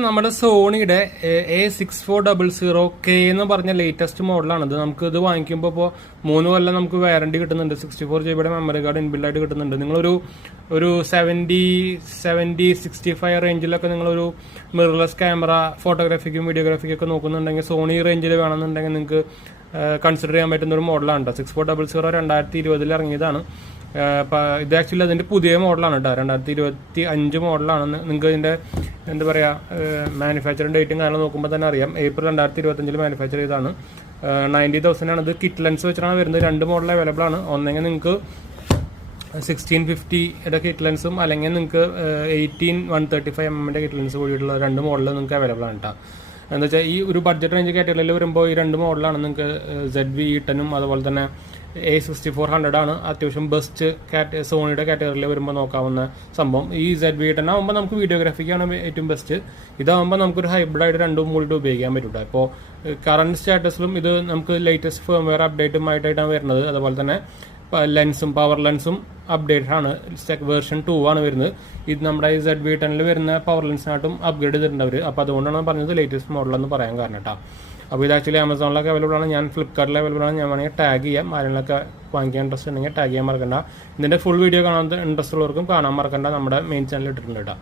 നമ്മുടെ സോണിയുടെ A6400K എന്ന് പറഞ്ഞ ലേറ്റസ്റ്റ് മോഡലാണിത്. നമുക്ക് ഇത് വാങ്ങിക്കുമ്പോൾ ഇപ്പോൾ 3 കൊല്ലം നമുക്ക് വാറണ്ടി കിട്ടുന്നുണ്ട്. 64 GB മെമ്മറി കാർഡ് ഇൻബിൽഡ് ആയിട്ട് കിട്ടുന്നുണ്ട്. നിങ്ങളൊരു 65 റേഞ്ചിലൊക്കെ നിങ്ങളൊരു മിറർലെസ് ക്യാമറ ഫോട്ടോഗ്രാഫിക്കും വീഡിയോഗ്രാഫിക്കും ഒക്കെ നോക്കുന്നുണ്ടെങ്കിൽ സോണി റേഞ്ചിൽ വേണമെന്നുണ്ടെങ്കിൽ നിങ്ങൾക്ക് കൺസിഡർ ചെയ്യാൻ പറ്റുന്ന ഒരു മോഡലാണ് കേട്ടോ. 6400 2020 ഇറങ്ങിയതാണ്. ഇത് ആക്ച്വലി അതിന്റെ പുതിയ മോഡലാണ് കേട്ടോ. 2025 മോഡലാണ്. നിങ്ങൾക്ക് ഇതിന്റെ എന്താ പറയുക മാനുഫാക്ചറിംഗ് ഡേറ്റും കാര്യങ്ങളും നോക്കുമ്പോൾ തന്നെ അറിയാം. ഏപ്രിൽ 2025 മാനുഫാക്ചർ ചെയ്താണ്. 90,000 ആണ്. ഇത് കിറ്റ് ലെൻസ് വെച്ചിട്ടാണ് വരുന്നത്. 2 മോഡൽ അവൈലബിൾ ആണ്. ഒന്നെങ്കിൽ നിങ്ങൾക്ക് 1650 കിറ്റ് ലെൻസും അല്ലെങ്കിൽ നിങ്ങൾക്ക് 18135mm കിറ്റ് ലെൻസ് കൂടിയിട്ടുള്ള 2 മോഡൽ നിങ്ങൾക്ക് അവൈലബിൾ ആണ് കേട്ടോ. എന്താ വെച്ചാൽ ഈ ഒരു ബഡ്ജറ്റ് റേഞ്ച് കാറ്റഗറിയിൽ വരുമ്പോൾ ഈ 2 മോഡലാണ് നിങ്ങൾക്ക് ZV-E10 അതുപോലെ തന്നെ A6400 ആണ് അത്യാവശ്യം ബെസ്റ്റ് സോണിയുടെ കാറ്റഗറിയിൽ വരുമ്പോൾ നോക്കാവുന്ന സംഭവം. ഈ ZV-E10 ആകുമ്പോൾ നമുക്ക് വീഡിയോഗ്രാഫിക്കാണ് ഏറ്റവും ബെസ്റ്റ്. ഇതാകുമ്പോൾ നമുക്കൊരു ഹൈബ്രിഡായിട്ട് 2 കൂടിയിട്ട് ഉപയോഗിക്കാൻ പറ്റൂട്ടോ. ഇപ്പോൾ കറണ്ട് സ്റ്റാറ്റസിലും ഇത് നമുക്ക് ലേറ്റസ്റ്റ് ഫേംവെയർ അപ്ഡേറ്റുമായിട്ടാണ് വരുന്നത്. അതുപോലെ തന്നെ ലെൻസും പവർ ലെൻസും അപ്ഡേറ്റ് ആണ്. വേർഷൻ 2 ആണ് വരുന്നത്. ഇത് നമ്മുടെ ഈ ZV-E10 വരുന്ന പവർ ലെൻസിനായിട്ടും അപ്ഗ്രേഡ് ചെയ്തിട്ടുണ്ട് അവർ. അപ്പോൾ അതുകൊണ്ടാണ് പറഞ്ഞത് ലേറ്റസ്റ്റ് മോഡലെന്ന് പറയാൻ കാരണം കേട്ടോ. അപ്പോൾ ഇത് ആക്ച്വലി ആമസോണിലൊക്കെ അവൈലബിൾ ആണ്. ഞാൻ ഫ്ലിപ്കാർട്ടിൽ അവൈലബിൾ ആണ്. ഞാൻ വേണമെങ്കിൽ ടാഗ് ചെയ്യാം. ആരെങ്കിലൊക്കെ വാങ്ങിക്കാൻ ഇൻട്രസ്റ്റ് ഉണ്ടെങ്കിൽ ടാഗ് ചെയ്യാൻ മറക്കണ്ട. ഇതിൻ്റെ ഫുൾ വീഡിയോ കാണാൻ ഇൻട്രസ്റ്റ് ഉള്ളവർക്കും കാണാൻ മറക്കണ്ട. നമ്മുടെ മെയിൻ ചാനൽ ഇട്ടിട്ടുണ്ട് കേട്ടോ.